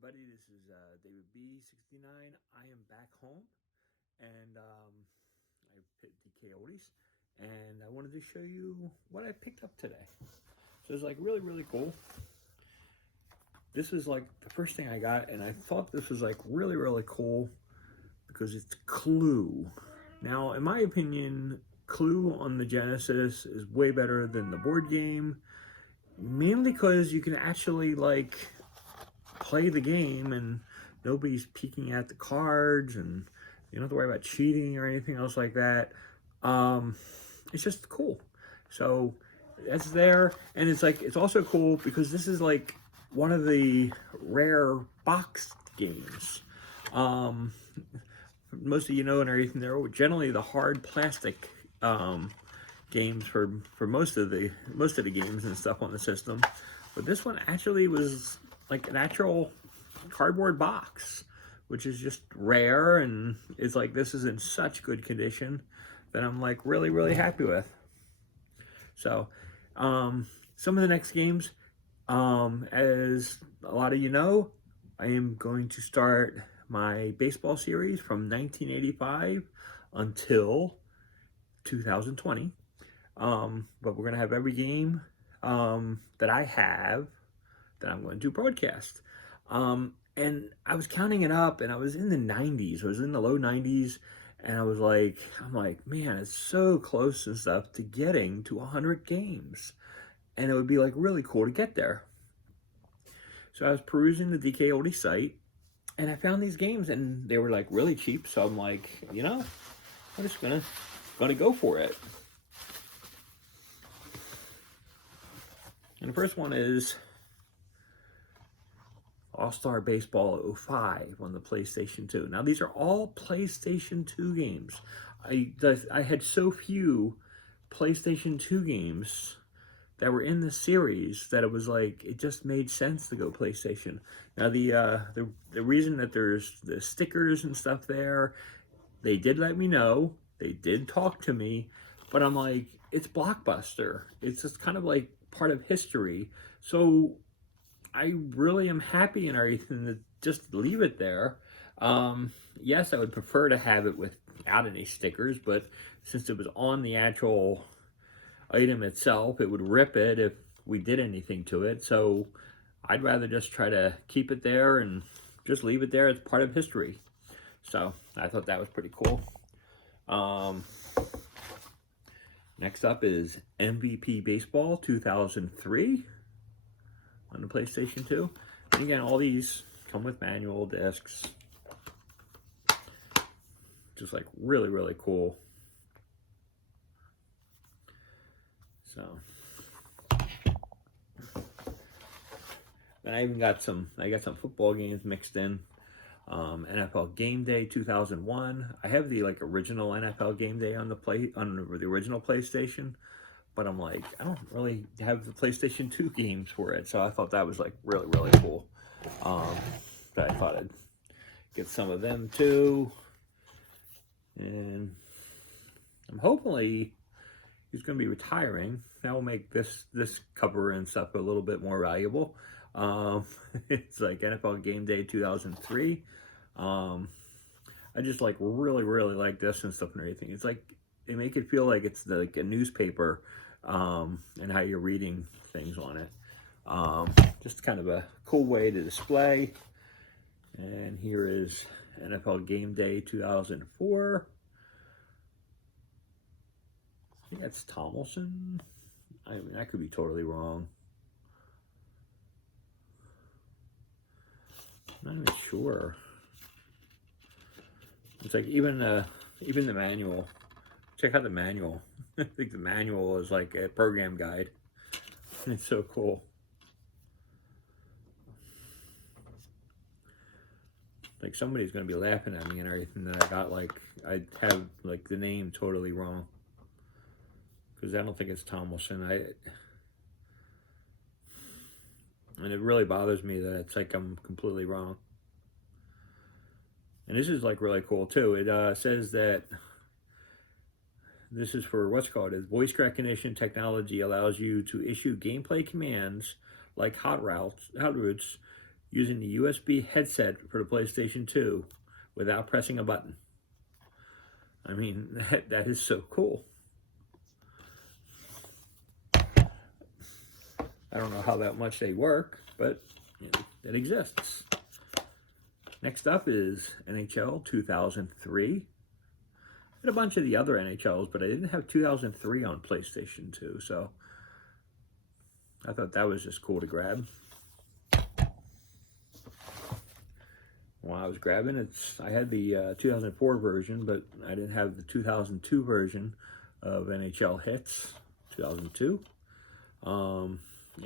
everybody. This is David B69. I am back home, and I picked dkoldies, and I wanted to show you what I picked up today. So it's like really cool. This is like the first thing I got, and I thought this was like really cool because it's Clue. Now, in my opinion, Clue on the Genesis is way better than the board game, mainly because you can actually like play the game and nobody's peeking at the cards and you don't have to worry about cheating or anything else like that. It's just cool. So that's there, and it's also cool because this is like one of the rare boxed games. Most of you know and everything, they're generally the hard plastic games for most of the games and stuff on the system, but this one actually was like an actual cardboard box, which is just rare, and it's like this is in such good condition that I'm like really happy with. So some of the next games, as a lot of you know, I am going to start my baseball series from 1985 until 2020. But we're gonna have every game that I have that I'm going to broadcast. And I was counting it up, and I was in the 90s. I was in the low 90s, and I'm like, man, it's so close and stuff to getting to 100 games, and it would be like really cool to get there. So I was perusing the dkoldies site, and I found these games, and they were like really cheap. So I'm like, I'm just gonna go for it. And the first one is All-Star Baseball 05 on the PlayStation 2. Now, these are all PlayStation 2 games. I had so few PlayStation 2 games that were in the series that it was like, it just made sense to go PlayStation. Now, the reason that there's the stickers and stuff there, they did let me know. They did talk to me. But I'm like, it's Blockbuster. It's just kind of like part of history. So I really am happy and everything to just leave it there. Yes, I would prefer to have it without any stickers, but since it was on the actual item itself, it would rip it if we did anything to it. So I'd rather just try to keep it there and just leave it there as part of history. So I thought that was pretty cool. Next up is MVP Baseball 2003 on the PlayStation 2. And again, all these come with manual discs. Just like really cool. So, and I even got some football games mixed in. NFL Game Day 2001. I have the like original NFL Game Day on the original PlayStation, but I'm like, I don't really have the PlayStation 2 games for it, so I thought that was like really cool. But I thought I'd get some of them too, and I'm hopefully he's going to be retiring. That will make this cover and stuff a little bit more valuable. It's like NFL Game Day 2003. I just like really like this and stuff and everything. It's like they make it feel like it's like a newspaper, and how you're reading things on it. Just kind of a cool way to display. And here is NFL Game Day 2004. I think that's Tomlinson. I mean, I could be totally wrong. I'm not even sure. It's like even the manual. Check out the manual. I think the manual is like a program guide. It's so cool. Like somebody's gonna be laughing at me and everything that I have like the name totally wrong. Because I don't think it's Tomlinson. And it really bothers me that it's like I'm completely wrong. And this is like really cool too. It says that this is for what's called as voice recognition technology allows you to issue gameplay commands like hot routes using the USB headset for the PlayStation 2 without pressing a button. I mean, that is so cool. I don't know how that much they work, but it exists. Next up is NHL 2003. And a bunch of the other NHLs, but I didn't have 2003 on PlayStation 2, so I thought that was just cool to grab. When I was grabbing it, I had the 2004 version, but I didn't have the 2002 version of NHL Hits 2002.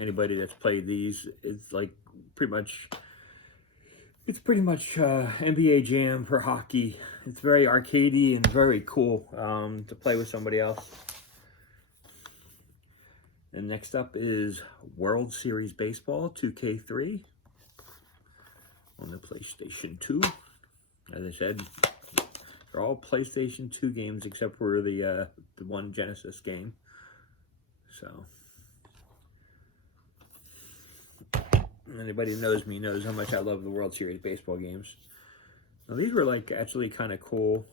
Anybody that's played these, it's like pretty much NBA Jam for hockey. It's very arcadey and very cool to play with somebody else. And next up is World Series Baseball 2K3 on the PlayStation 2. As I said, they're all PlayStation 2 games except for the one Genesis game. So anybody who knows me knows how much I love the World Series baseball games. Now these were like actually kind of cool.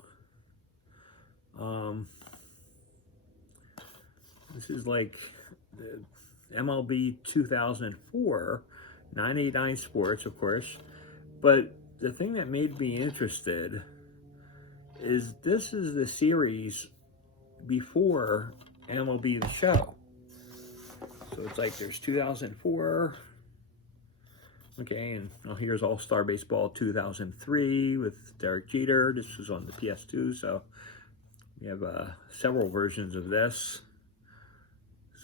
This is like the MLB 2004, 989 Sports, of course. But the thing that made me interested is this is the series before MLB The Show. So it's like there's 2004. Okay, and here's All-Star Baseball 2003 with Derek Jeter. This was on the PS2, so we have several versions of this.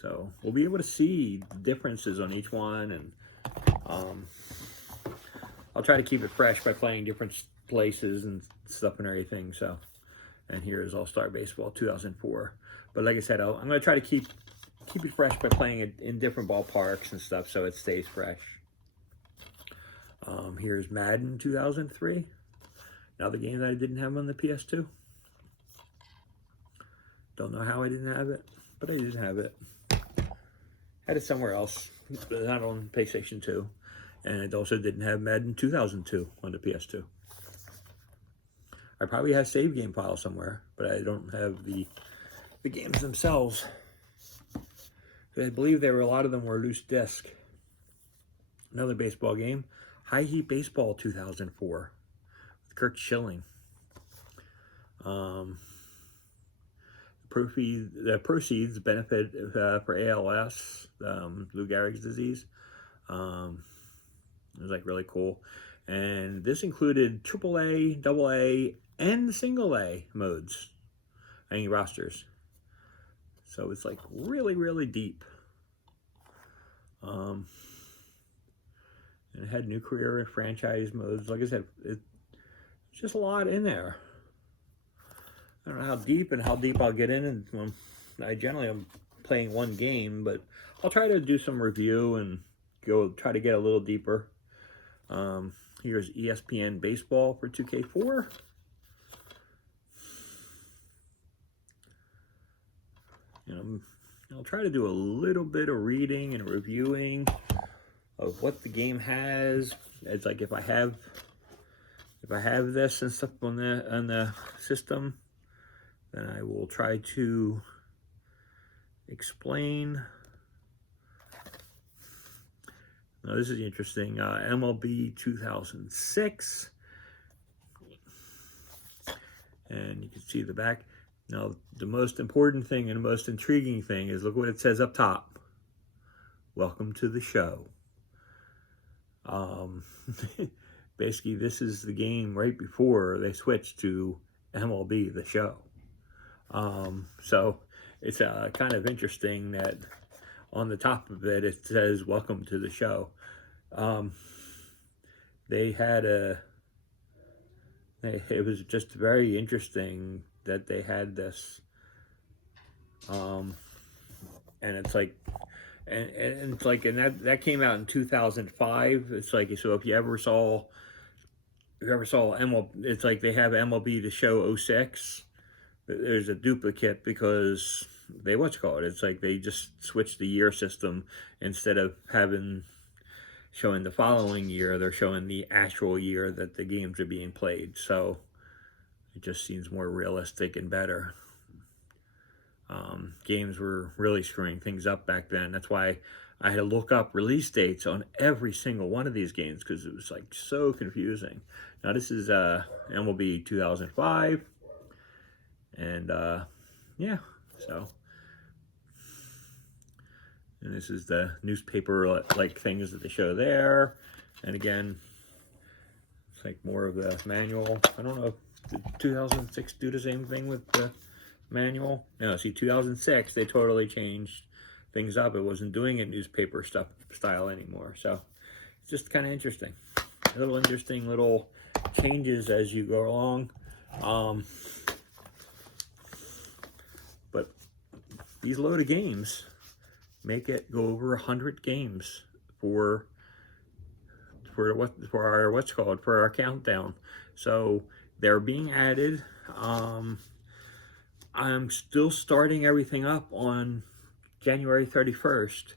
So we'll be able to see differences on each one, and I'll try to keep it fresh by playing different places and stuff and everything. So, and here's All-Star Baseball 2004. But like I said, I'm going to try to keep it fresh by playing it in different ballparks and stuff, so it stays fresh. Here's Madden 2003. Another game that I didn't have on the PS2. Don't know how I didn't have it, but I did have it. Had it somewhere else, not on PlayStation 2. And it also didn't have Madden 2002 on the PS2. I probably have save game files somewhere, but I don't have the games themselves. I believe a lot of them were loose disc. Another baseball game, High Heat Baseball 2004 with Kurt Schilling. The proceeds benefit for ALS, Lou Gehrig's disease. It was like really cool. And this included AAA, AA, and single A modes, any rosters. So it's like really, really deep. And it had new career and franchise modes. Like I said, it's just a lot in there. I don't know how deep I'll get in. And I'm playing one game, but I'll try to do some review and try to get a little deeper. Here's ESPN Baseball for 2K4. I'll try to do a little bit of reading and reviewing of what the game has. It's like if I have this and stuff on the system, then I will try to explain. Now this is interesting. MLB 2006, and you can see the back. Now the most important thing and the most intriguing thing is look what it says up top. Welcome to the show. Basically, this is the game right before they switched to MLB The Show. So it's kind of interesting that on the top of it, it says, welcome to the show. It was just very interesting that they had this. And it's like, and it's like, and that came out in 2005. It's like, so if you ever saw MLB, it's like they have MLB The Show 06. There's a duplicate because it's like they just switched the year system instead of having showing the following year, they're showing the actual year that the games are being played. So it just seems more realistic and better. Games were really screwing things up back then. That's why I had to look up release dates on every single one of these games, because it was like so confusing. Now this is MLB 2005, and yeah, so, and this is the newspaper like things that they show there, and again, it's like more of the manual. I don't know if did 2006 do the same thing with the manual. No, see, 2006 they totally changed things up. It wasn't doing it newspaper style anymore. So it's just kind of interesting, interesting little changes as you go along. But these load of games make it go over 100 games for our countdown. So they're being added. I'm still starting everything up on January 31st,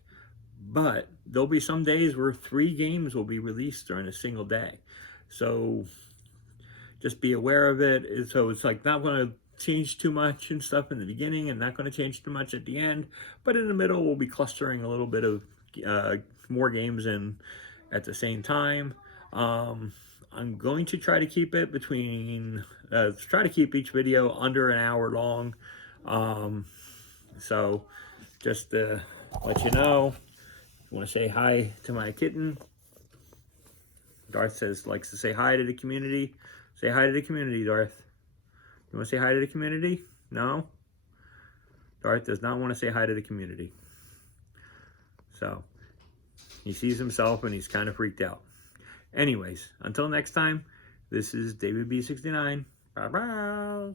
but there'll be some days where 3 games will be released during a single day. So just be aware of it. So it's like not going to change too much and stuff in the beginning, and not going to change too much at the end, but in the middle we'll be clustering a little bit of more games in at the same time. I'm going to try to keep it between, try to keep each video under an hour long. So just to let you know, I want to say hi to my kitten. Darth likes to say hi to the community. Say hi to the community, Darth. You want to say hi to the community? No? Darth does not want to say hi to the community. So he sees himself and he's kind of freaked out. Anyways, until next time, this is David B69. Bye-bye.